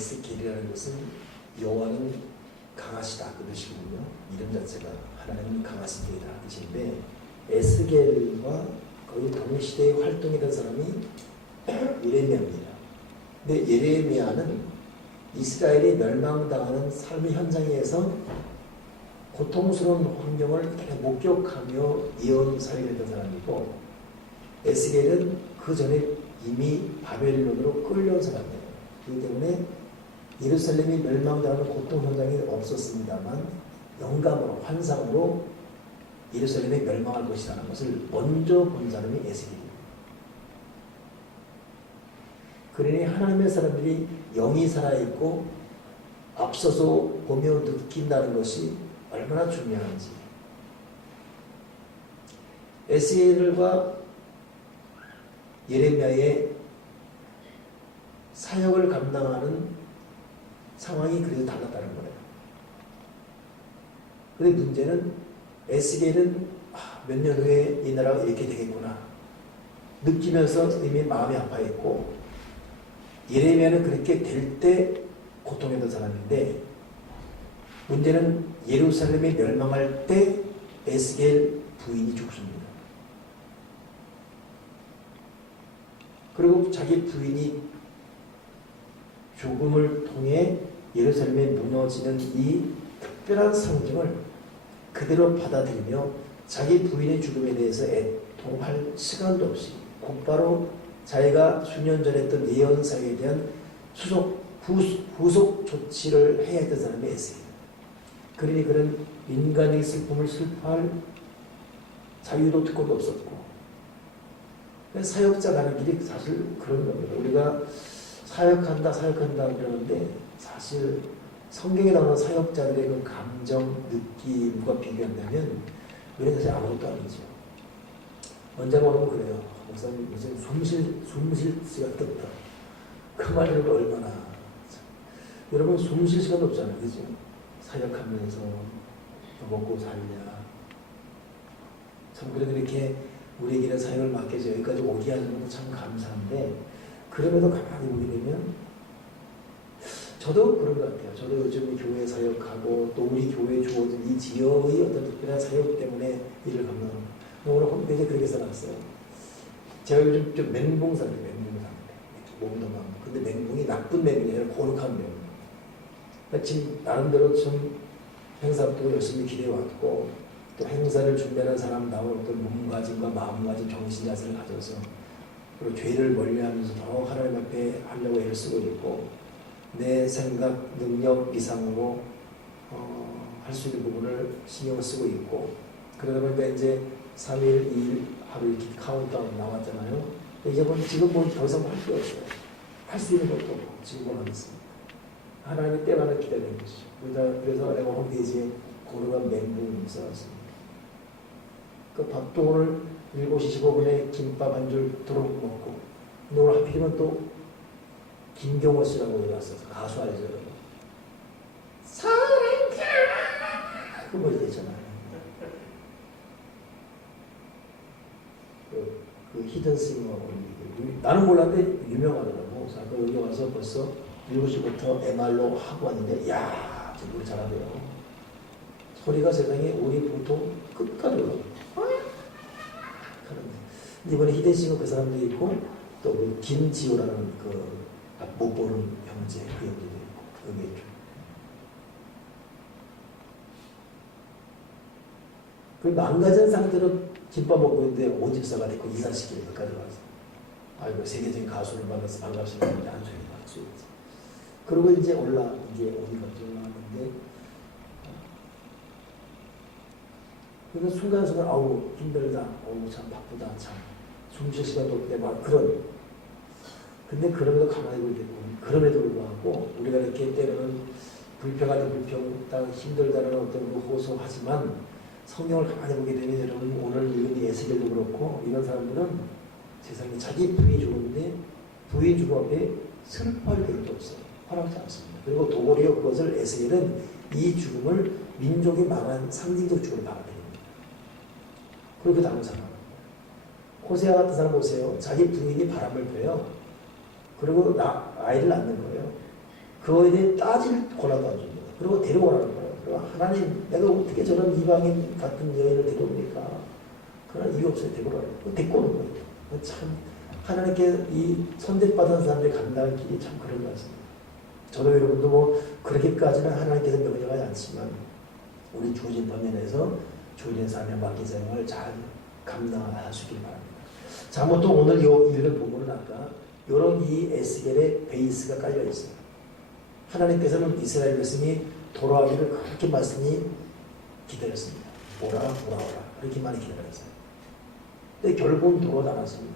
에스겔이라는 것은 여호와는 강하시다 그 뜻이군요. 이름 자체가 하나님은 강하시다 뜻인데 에스겔과 거의 동시대에 활동했던 사람이 예레미야입니다. 근데 예레미야는 이스라엘이 멸망당하는 삶의 현장에서 고통스러운 환경을 목격하며 예언사를 했던 사람이고 에스겔은 그 전에 이미 바벨론으로 끌려온 사람이에요. 그렇기 때문에 예루살렘이 멸망당하는 고통 현장이 없었습니다만 영감으로 환상으로 예루살렘이 멸망할 것이라는 것을 먼저 본 사람이 에스겔입니다. 그러니 하나님의 사람들이 영이 살아있고 앞서서 보며 느낀다는 것이 얼마나 중요한지. 에스겔과 예레미야의 사역을 감당하는 상황이 그래도 달랐다는 거예요. 그런데 문제는 에스겔은 몇 년 후에 이 나라가 이렇게 되겠구나 느끼면서 이미 마음이 아파했고 예레미야는 그렇게 될 때 고통했던 사람인데 문제는 예루살렘이 멸망할 때 에스겔 부인이 죽습니다. 그리고 자기 부인이 죽음을 통해 예루살렘이 무너지는 이 특별한 상징을 그대로 받아들이며 자기 부인의 죽음에 대해서 애통할 시간도 없이 곧바로 자기가 수년 전에 했던 예언사에 대한 후속 조치를 해야 했던 사람이 에스겔. 그러니 그런 인간의 슬픔을 슬퍼할 자유도 특권도 없었고 사역자 가는 길이 사실 그런 겁니다. 우리가 사역한다 그러는데 사실 성경에 나오는 사역자들의 그 감정, 느낌과 비교한다면 우리는 사실 아무것도 아니죠. 언제 보면 그래요. 목사님 무슨 숨쉴 시간도 없다. 그 말을 얼마나 여러분 숨 쉴 시간도 없잖아요. 그죠? 사역하면서 먹고 살냐. 참 그래도 이렇게 우리에게는 사역을 맡겨서 여기까지 오게 하는 것도 참 감사한데 그럼에도 가만히 보게 되면 저도 그런 것 같아요. 저도 요즘 교회 사역하고 또 우리 교회에 주어진 이 지역의 어떤 특별한 사역 때문에 일을 감당합니다. 오늘 홈페이지에 그렇게 써놨어요. 제가 요즘 좀 멘붕 사람이에요. 몸도 막. 근데 멘붕이 나쁜 멘붕이 아니라 고룩한 멘붕. 지금 나름대로 좀 행사도 열심히 기대해왔고 또 행사를 준비하는 사람다운 어떤 몸가짐과 마음가짐, 정신 자세를 가져서 그리고 죄를 멀리하면서 더 하나님 앞에 하려고 애를 쓰고 있고 내 생각, 능력 이상으로 할 수 있는 부분을 신경을 쓰고 있고 그러다 보니까 이제 3일, 2일, 하루 이렇게 카운트다운 나왔잖아요. 이제 지금 더 이상 할 게 없어요. 할 수 있는 것도 없고 지금 하겠습니다. 하나님의 때만을 기다리는 것이죠. 그래서 내가 홈페이지에 고르간 멘붕을 써놨습니다. 그 밥도 오늘 7시 15분에 김밥 한 줄 도록 먹고 오늘 하필이면 또 김경호 씨라고 나왔어요. 가수 알죠? 사랑해 그 뭐지 있잖아요. 그 히든싱어 나는 몰랐는데 유명하더라고. 그래서 여기 와서 벌써 7시부터 MR로 하고 왔는데 야 저 노래 잘하네요. 소리가 세상에 우리 보통 끝까지 올라가요. 이번에 히든싱어 그 사람도 있고 또 그 김지호라는 그 못 보는 형제 그 형제도 있고 그게 있죠. 그 망가진 상태로 김밥 먹고 있는데 오집사가 됐고 이사시키는 것까지 와서 아이고 세계적인 가수를 만나서 반갑습니다. 한소리 박수. 그리고 이제 이제 어디가 올라왔는데 그래서 순간순간 아우 힘들다, 어우 참 바쁘다, 참 숨쉴 시간도 없대 막 그런. 근데 그럼에도 가만히 보게 되고 그럼에도 불구하고 우리가 이렇게 때로는 불평하는 불평, 힘들다는 어떤 호소하지만 성경을 가만히 보게 되면 여러분 오늘 읽은 에스겔도 그렇고 이런 사람들은 세상에 자기 부인이 죽었는데 부인 죽음 앞에 슬퍼할 필요도 없어요. 허락지 않습니다. 그리고 도리어 그것을 에스겔은 이 죽음을 민족이 망한 상징적 죽음을 받아들입니다. 그리고 그 다음 사람 호세아 같은 사람 보세요. 자기 부인이 바람을 펴요. 그리고 아이를 낳는 거예요. 그거에 대해 따질 권한도 안 줍니다. 그리고 데려오라는 거예요. 그리고 하나님, 내가 어떻게 저런 이방인 같은 여인을 데려옵니까? 그런 이유 없어요. 데려오라는 거예요. 데리고 오는 거예요. 참 하나님께 이 선택받은 사람들이 감당할 길이 참 그런 것 같습니다. 저도 여러분도 뭐 그렇게까지는 하나님께서 명령하지 않지만 우리 주어진 범위 내에서 주어진 삶의 맡긴 사역을 잘 감당하시길 바랍니다. 자, 뭐 또 오늘 읽은 부분은 아까 이런 이 에스겔의 베이스가 깔려 있어요. 하나님께서는 이스라엘 백성이 돌아오기를 그렇게 말씀이 기다렸습니다. 오라. 그렇게 많이 기다렸어요. 근데 결국은 돌아오지 않았습니다.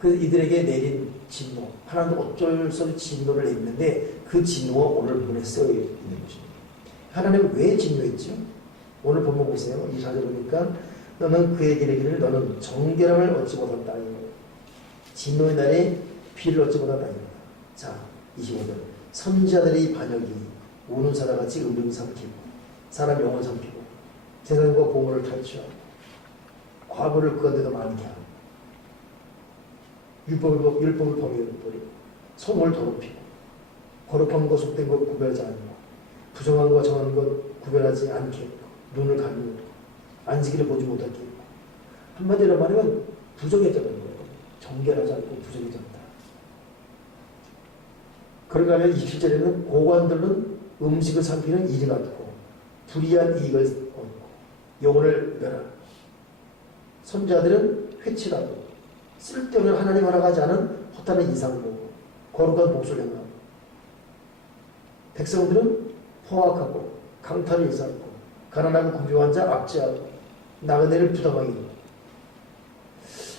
그래서 이들에게 내린 진노, 하나님도 어쩔 수 없이 진노를 했는데 그 진노가 오늘 본문에 쓰여 있는 것입니다. 하나님은 왜 진노했죠? 오늘 본문 보세요. 이 자절 보니까 너는 그에게 이르기를 너는 정결함을 얻지 못한다. 진노의 날에 피를 얻지 못한다. 자, 25절. 선지자들의 반역이 우는 사람같이 음을 삼키고 사람 영을 삼키고 재산과 보물을 탈취하고 과부를 그건데도 많게 하고 율법을 범해버리고 성을 더럽히고 거룩한 것 속된 것 구별하지 않고 부정한 것 정한 것 구별하지 않게 했고 눈을 가리고 안식일을 보지 못하게 했고 한마디로 말하면 부정했다는 거예요. 정결하지 않고 부정해졌다. 그런가 하면 27절에는 고관들은 음식을 삼키는 이익을 얻고 불의한 이익을 얻고 영혼을 멸하고 선자들은 회칠하고 쓸데없는 하나님 허락하지 않은 허탄한 이상 보고 거룩한 복수를 행하고 백성들은 포악하고 강탈을 일삼고 가난하고 궁중한 자 압제하고 나그네를 부담하게 하고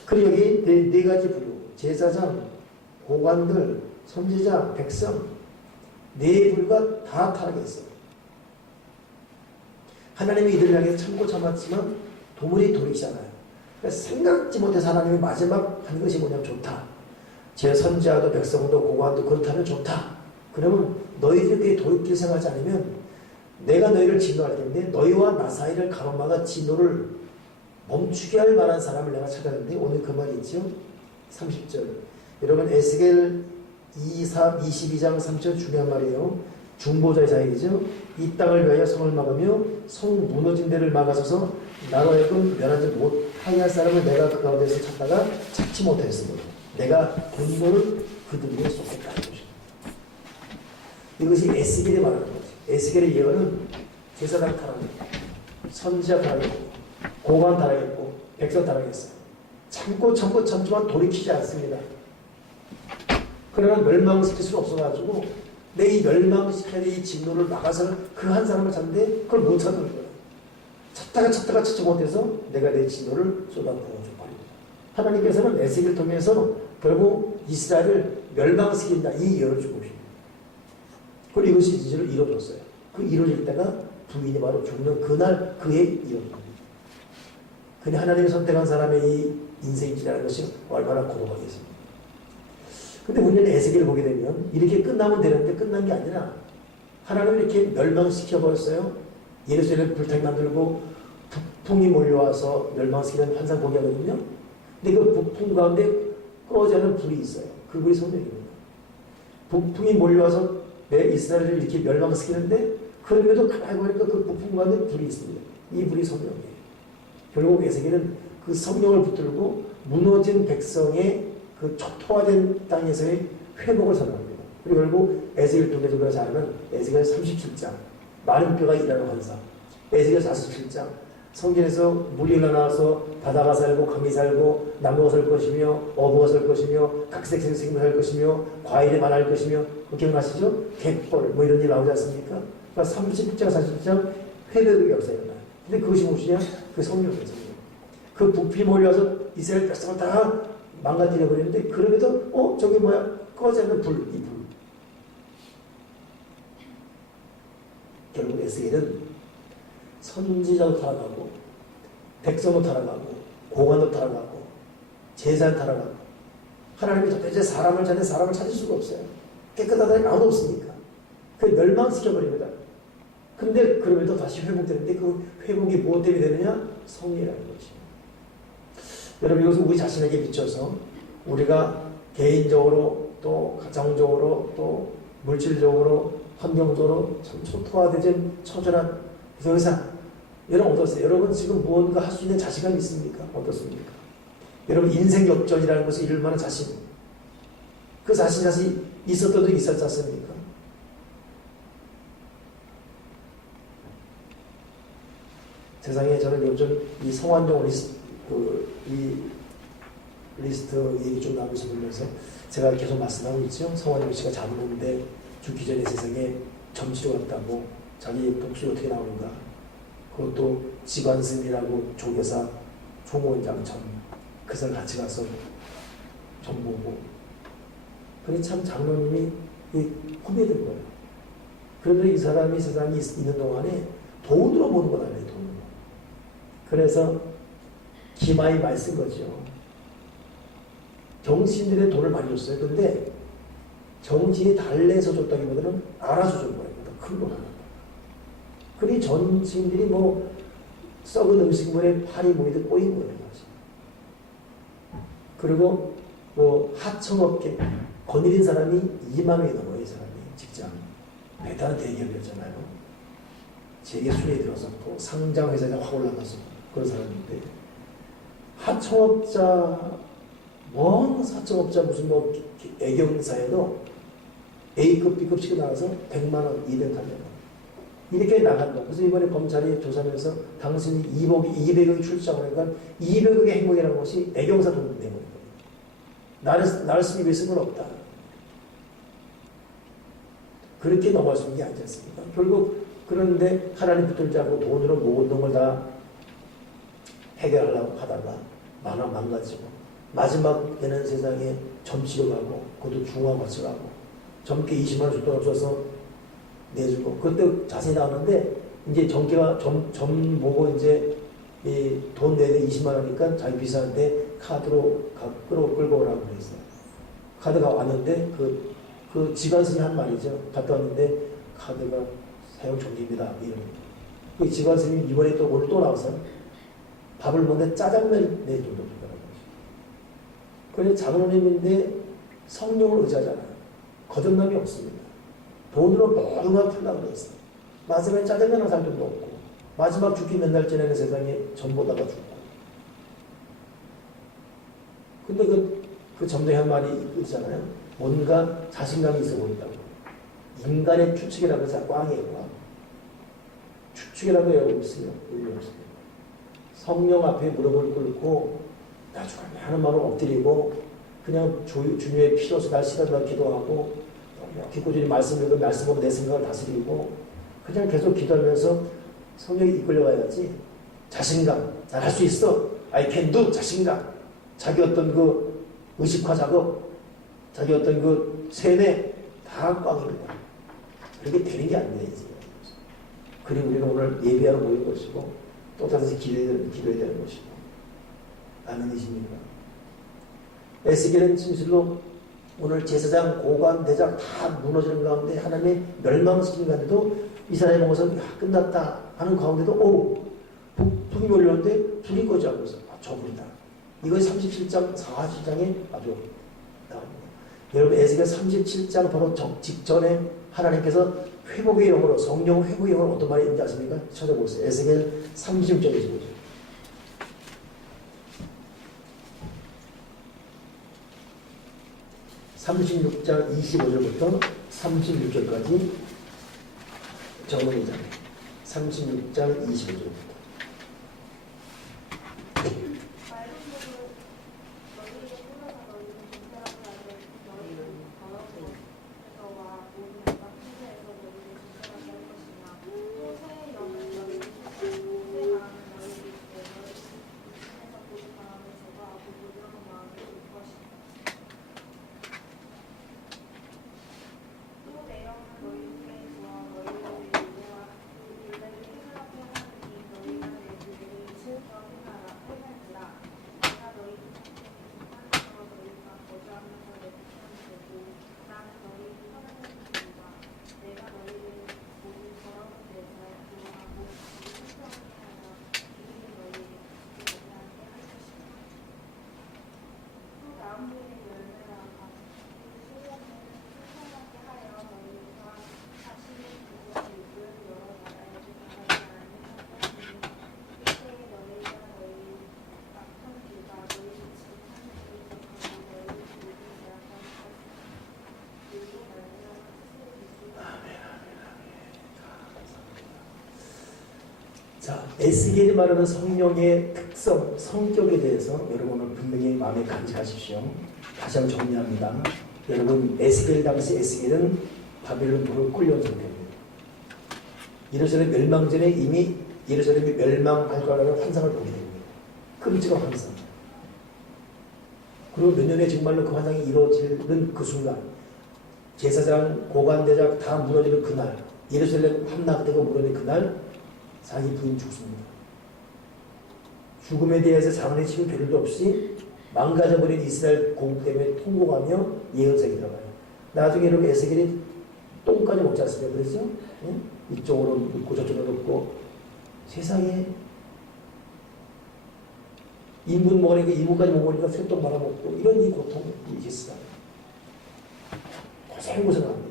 그리고 여기 네 가지 부류 제사장, 고관들, 선지자, 백성 네 부류가 다 타락했어요. 하나님이 이들을 향해 참고 참았지만 도무지 돌이키지 않아요. 생각지 못해서 하나님이 마지막 한 것이 뭐냐면 좋다. 제 선지자도 백성도 고관도 그렇다면 좋다. 그러면 너희들이 돌이킬 생각하지 않으면 내가 너희를 진노할 텐데 너희와 나 사이를 가로막아 진노를 멈추게 할 만한 사람을 내가 찾았는데 오늘 그 말이 있죠. 30절. 여러분 에스겔 22장 3절 중요한 말이에요. 중보자의 자격이죠. 이 땅을 위하여 성을 막으며 성 무너진 데를 막아서서 나로 하여금 멸하지 못하게 할 사람을 내가 그 가운데서 찾다가 찾지 못했으므로 내가 분노를 그들에게 쏟겠다는 것입니다. 이것이 에스겔이 말하는 거죠. 에스겔의 예언은 제사장 타락했고 선지자 타락했고 고관 타락했고 백성 타락했어요. 참지만 돌이키지 않습니다. 그러나 멸망시킬 수는 없어가지고 내 이 멸망시켜야 될 이 진노를 막아서 그 한 사람을 찾는데 그걸 못 찾는 거예요. 찾다가 찾지 못해서 내가 내 진노를 쏟아부어 줘버립니다. 하나님께서는 에스겔을 통해서 결국 이스라엘을 멸망시킨다 이 예언을 주고 계십니다. 그리고 이것이 진실로 이루어졌어요. 그 이루어질 때가 부인이 바로 죽는 그날 그의 이루어집니다. 근데 하나님이 선택한 사람의 이 인생이 지나는 것이 얼마나 고독하겠습니까? 근데 우리는 에스겔을 보게 되면 이렇게 끝나면 되는데 끝난 게 아니라 하나님을 이렇게 멸망시켜버렸어요. 예루살렘 불타게 만들고 북풍이 몰려와서 멸망시키는 환상 보게 하거든요. 근데 그 북풍 가운데 꺼지 않는 불이 있어요. 그 불이 성령입니다. 북풍이 몰려와서 내 이스라엘을 이렇게 멸망시키는데 그럼에도 가만히 보니까 그 북풍 가운데 불이 있습니다. 이 불이 성령이에요. 결국 에스겔은 그 성령을 붙들고 무너진 백성의 그 초토화된 땅에서의 회복을 선언합니다. 그리고 결국 에스겔 통해서 우리가 잘 아는 에스겔 37장 마른 뼈가 일하는 환상, 에스겔 47장 성전에서 물이 흘러나와서 바다가 살고 강이 살고 나무가 살 것이며 어부가 살 것이며 각색 생명이 살 것이며 과일이 많을 것이며 기억나시죠? 갯벌 뭐 이런 일 나오지 않습니까? 그러니까 30장 40장 회복의 역사가 나요. 근데 그것이 무엇이냐? 그 성령이에요. 그 부피 몰려서 이스라엘 백성을 다 망가뜨려 버리는데 그럼에도 저게 뭐야? 꺼지 않는 불, 이 불. 결국 에스겔은 선지자도 타락하고 백성도 타락하고 고관도 타락하고 제사도 타락하고 하나님이 도대체 사람을 찾을 수가 없어요. 깨끗하다는 아무도 없으니까. 그 멸망시켜버립니다. 근데 그럼에도 다시 회복되는데 그 회복이 무엇 때문에 되느냐? 성리라는 것입니다. 여러분 이것은 우리 자신에게 비춰서 우리가 개인적으로 또 가정적으로 또 물질적으로 환경적으로 참 초토화되지 처절한 의사. 여러분 어떠세요? 여러분 지금 무언가 할 수 있는 자신감이 있습니까? 어떻습니까? 여러분 인생 역전이라는 것을 이룰 만한 자신, 그 자신이 있었던 적이 있었지 않습니까? 세상에 저는 요즘 이 성환종 리스트 얘기 좀 나누면서 보면서 제가 계속 말씀하고 있죠. 성환종 씨가 잡는데 죽기 전에 세상에 점치러 갔다고 자기 복수가 어떻게 나오는가. 그것도 지관스님이라고 조교사 총원장 그 사람 같이 가서 좀 보고. 그게 참 장로님이 후배된 거예요. 그런데 이 사람이 세상에 있는 동안에 돈으로 보는 건 아니에요. 돈으로. 그래서 기마이 많이 쓴 거죠. 정치인들의 돈을 많이 줬어요. 근데 정치인이 달래서 줬다기보다는 알아서 준 거예요. 큰 돈 하나. 그러니 정치인들이 뭐 썩은 음식물에 팔이 모이듯 꼬인 거예요. 사실. 그리고 뭐 하청업계 거느린 사람이 2만 명이 넘어요. 이 사람이 직장. 대단한 대기업이었잖아요. 재계 순위에 들어서 또 상장 회사에 확 올라가서 그런 사람인데 하청업자 뭔 하청업자 무슨 뭐 애경사에도 A급, B급씩 나와서 100만 원, 200만 이렇게 나간다. 그래서 이번에 검찰이 조사하면서 당신이 200억이 출장하니까 200억의 행복이라는 것이 애경사 돈 내는 거예요. 나를 쓰기 위해 쓴 건 없다. 그렇게 넘어갈 수 있는 게 아니지 않습니까? 결국 그런데 하나님 붙들지 않고 돈으로 모든 걸 다 해결하려고 하다가 망가지고 마지막에는 세상에 점치러 가고 그것도 중앙과서 가고 젊게 20만 원 줄 돈 없어서 내주고 그때 자세히 나오는데 이제 점 보고 이제 돈 내야 20만 원이니까 자기 비싼데 카드로 끌고 오라고 그랬어요. 카드가 왔는데 그 지관스님이 한 말이죠. 갔다 왔는데 카드가 사용 종료입니다. 이런. 그 지관스님이 이번에 또 오늘 또 나와서 밥을 먹는데 짜장면 내줘도 된다는 거죠. 그래서 장로님인데 성령을 의지하잖아요. 거듭남이 없습니다. 돈으로 모든 걸 풀려고 그랬어요. 마지막에 짜장면 하나 살 돈도 없고 마지막 죽기 몇 날 전에는 세상에 전보다가 죽고. 근데 그 점쟁이 한 말이 있잖아요. 뭔가 자신감이 있어 보인다고. 인간의 추측이라고 해서 꽝이에요. 추측이라고 여러분 있어요. 성령 앞에 무릎을 꿇고 나중에 하는 마음을 엎드리고 그냥 주님의 피로서 날 싫어한다고 기도하고 이렇게 꾸준히 말씀으로 내 생각을 다스리고 그냥 계속 기도하면서 성령이 이끌려가야지. 자신감, 난 할 수 있어. I can do. 자신감. 자기 어떤 그 의식화 작업, 자기 어떤 그 세뇌 다 꽝입니다. 그렇게 되는 게 안 돼요. 그리고 우리는 오늘 예배하러 모인 것이고 또 다시 기도해야 되는 것이고 아멘 이십니까? 에스겔은 진실로 오늘 제사장, 고관, 대장 다 무너지는 가운데 하나님의 멸망시키는 가운데도 이 사람이 먹어서 끝났다 하는 가운데도 불이 몰려오는데 불이 꺼지 않고 있어. 저 불이다. 이건 37장 4장에 아주 나옵니다. 여러분 에스겔 37장 바로 직전에 하나님께서 회복의 영으로 성령 회복의 영으로 어떤 말이 있는지 아십니까? 찾아보세요. 에스겔 36장에서 보죠. 36장 25절부터 36절까지 정문이잖아요. 36장 25절부터. 에스겔이 말하는 성령의 특성, 성격에 대해서 여러분은 분명히 마음에 간직하십시오. 다시 한번 정리합니다. 여러분, 에스겔 당시 에스겔은 바벨론으로 끌려온 상태입니다. 예루살렘 멸망 전에 이미 예루살렘이 멸망할 거라는 환상을 보게 됩니다. 끔찍한 환상. 그리고 몇 년에 정말로 그 환상이 이루어지는 그 순간, 제사장, 고관대장 다 무너지는 그날, 예루살렘 함락되고 무너지는 그날, 자기 부인 죽습니다. 죽음에 대해서 자문의 치료 별일도 없이 망가져버린 이스라엘 공국 때문에 통곡하며 예언서에 들어가요. 나중에 여러분 에스겔이 똥까지 먹지 않습니까? 그랬죠? 응? 이쪽으로 눕고 저쪽으로 눕고 세상에 인분 먹으니까 이분까지 먹으니까 쇠똥 말아먹고 이런 이 고통이 있었어요. 고생합니다.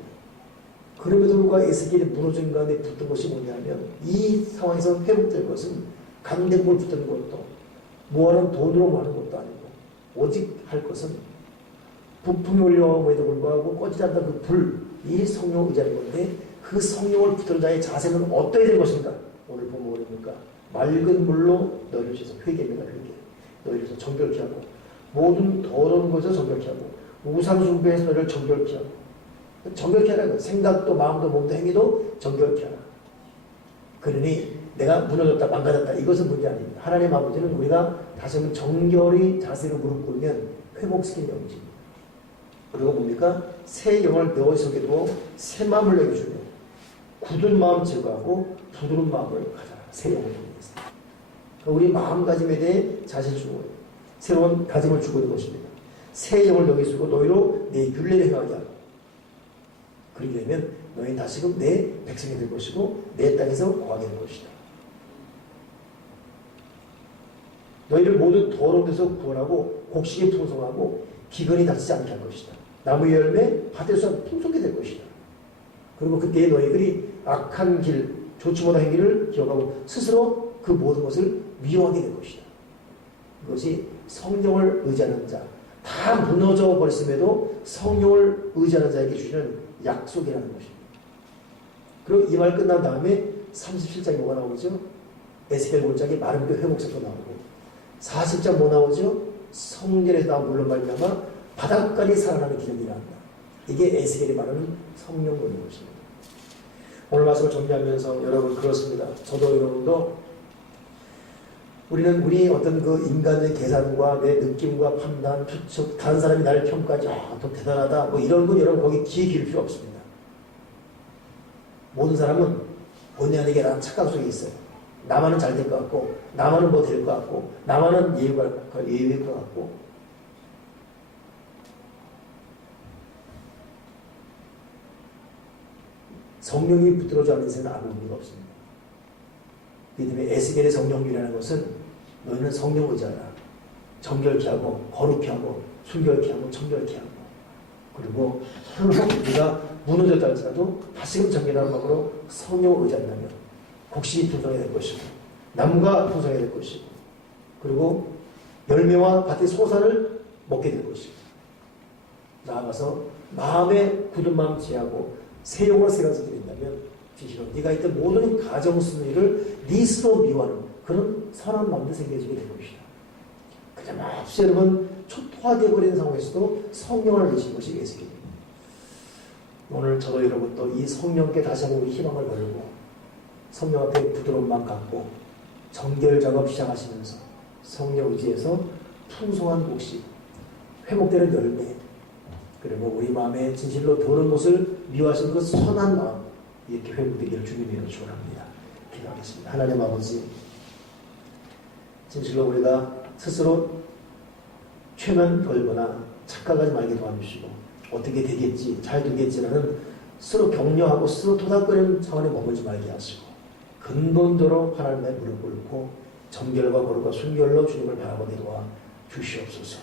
그럼에도 불구하고 에스겔이 무너진 가운데 붙은 것이 뭐냐면 이 상황에서 회복될 것은 강대국을 붙드는 것도 모아놓은 돈으로 모아는 것도 아니고 오직 할 것은 부품이 올려옴에도 불구하고 꺼지지 않는 그 불, 이 성령 의자인 건데 그 성령을 붙드는 자의 자세는 어떠해야 될 것인가? 오늘 보면 뭐입니까? 맑은 물로 너희를 씻어 회개입니다. 회개. 너희를 정결케 하고 모든 더러운 것을 정결케 하고 우상 숭배에서 너희를 정결케 하고 정결케 하라는 거예요. 생각도 마음도 몸도 행위도 정결케 하라. 그러니 내가 무너졌다 망가졌다 이것은 문제 아닙니다. 하나님 아버지는 우리가 다시 한번 정결히 자세로 무릎 꿇으면 회복시키는 영이십니다. 그리고 뭡니까? 새 영을 너희 속에 두고 새 마음을 너에게 주며 굳은 마음 제거하고 부드러운 마음을 가져라. 새 영을 통해서. 그러니까 우리 마음가짐에 대해 자신 주는 거예요. 새로운 다짐을 주고 있는 것입니다. 새 영을 너희 속에 너희로 내 율례를 행하게 하고 그렇게 되면 너희는 다시금 내 백성이 될 것이고 내 땅에서 거하게 될 것이다. 너희를 모두 더러운 데서 구원하고 곡식이 풍성하고 기근이 닥치지 않게 할 것이다. 나무의 열매 밭에서 풍성하게 될 것이다. 그리고 그때 너희들이 악한 길, 좋지 못한 행위를 기억하고 스스로 그 모든 것을 미워하게 될 것이다. 이것이 성령을 의지하는 자, 다 무너져 버렸음에도 성령을 의지하는 자에게 주시는 약속이라는 것입니다. 그리고 이 말 끝난 다음에 37장에 뭐가 나오죠? 에스겔 골짜기 마름표 회복사도 나오고 40장 뭐 나오죠? 성전에서 나온 물로 말미암아 바닷가리 살아나는 기적이 일어난다. 이게 에스겔이 말하는 성령론인 것입니다. 오늘 말씀을 정리하면서 여러분 그렇습니다. 저도 여러분도 우리는 우리 어떤 그 인간의 계산과 내 느낌과 판단, 추측, 다른 사람이 나를 평가하지, 더 대단하다, 뭐 이런 건 여러분 거기 귀에 기울 필요 없습니다. 모든 사람은 본의 아니게 나는 착각 속에 있어요. 나만은 잘 될 것 같고, 나만은 뭐 될 것 같고, 나만은 예외일 것 같고. 성령이 붙들어져 않는 인생은 아무 의미가 없습니다. 그렇기 때문에 에스겔의 성령이라는 것은 너희는 성령 의지하라. 정결케 하고 거룩케 하고 순결케 하고 청결케 하고 그리고 항상 우리가 무너졌다 할지라도 다시금 정결한 마음으로 성령을 의지한다면 곡식이 풍성해야 될 것이고 나무가 풍성해야 될 것이고 그리고 열매와 밭의 소산을 먹게 될 것이고 나아가서 마음의 굳은 마음 지하고 새 영을 새가지 드린다면 진실로 네가 있던 모든 가정 승리를 네 스스로 미워하는 그런 선한 마음도 생겨지게 될 것이다. 그자마치 여러분 초토화되어 버리는 상황에서도 성령을 내신 것이 에스겔입니다. 오늘 저도 여러분 또 이 성령께 다시 한번 우리 희망을 걸고 성령 앞에 부드러운 마음 갖고 정결 작업 시작하시면서 성령 의지에서 풍성한 곡식, 회복되는 열매 그리고 우리 마음에 진실로 더러운 것을 미워하시는 그 선한 마음 이렇게 회복되기를 주님으로 축원합니다. 기도하겠습니다. 하나님 아버지 진실로 우리가 스스로 최면 걸거나 착각하지 말게 도와주시고 어떻게 되겠지 잘 되겠지라는 스스로 격려하고 스스로 토닥거리는 차원에 머물지 말게 하시고 근본적으로 하나님의 무릎 꿇고 정결과 거룩과 순결로 주님을 바라보게 도와 주시옵소서.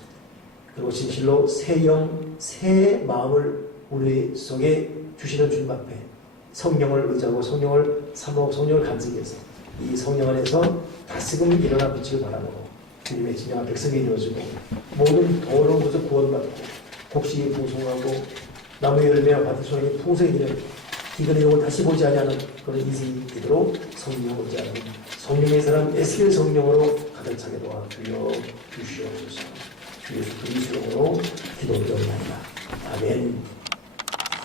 그리고 진실로 새 영, 새 마음을 우리 속에 주시는 주님 앞에 성령을 의지하고 성령을 사모하고 성령을 간직해서 이 성령 안에서 다시금 일어나 빛을 바라보고 주님의 진정한 백성이 되어지고 모든 더러운 것을 구원받고 곡식이 풍성하고 나무의 열매와 밭의 소량이 풍성해지는 기근의 영을 다시 보지 아니하는 그런 인생이 되도록 성령을 의지하는 성령의 사람 에스겔 성령으로 가득 차게 도와주여 주시옵소서. 주의 그리스도로 기도드리옵나이다. 아멘.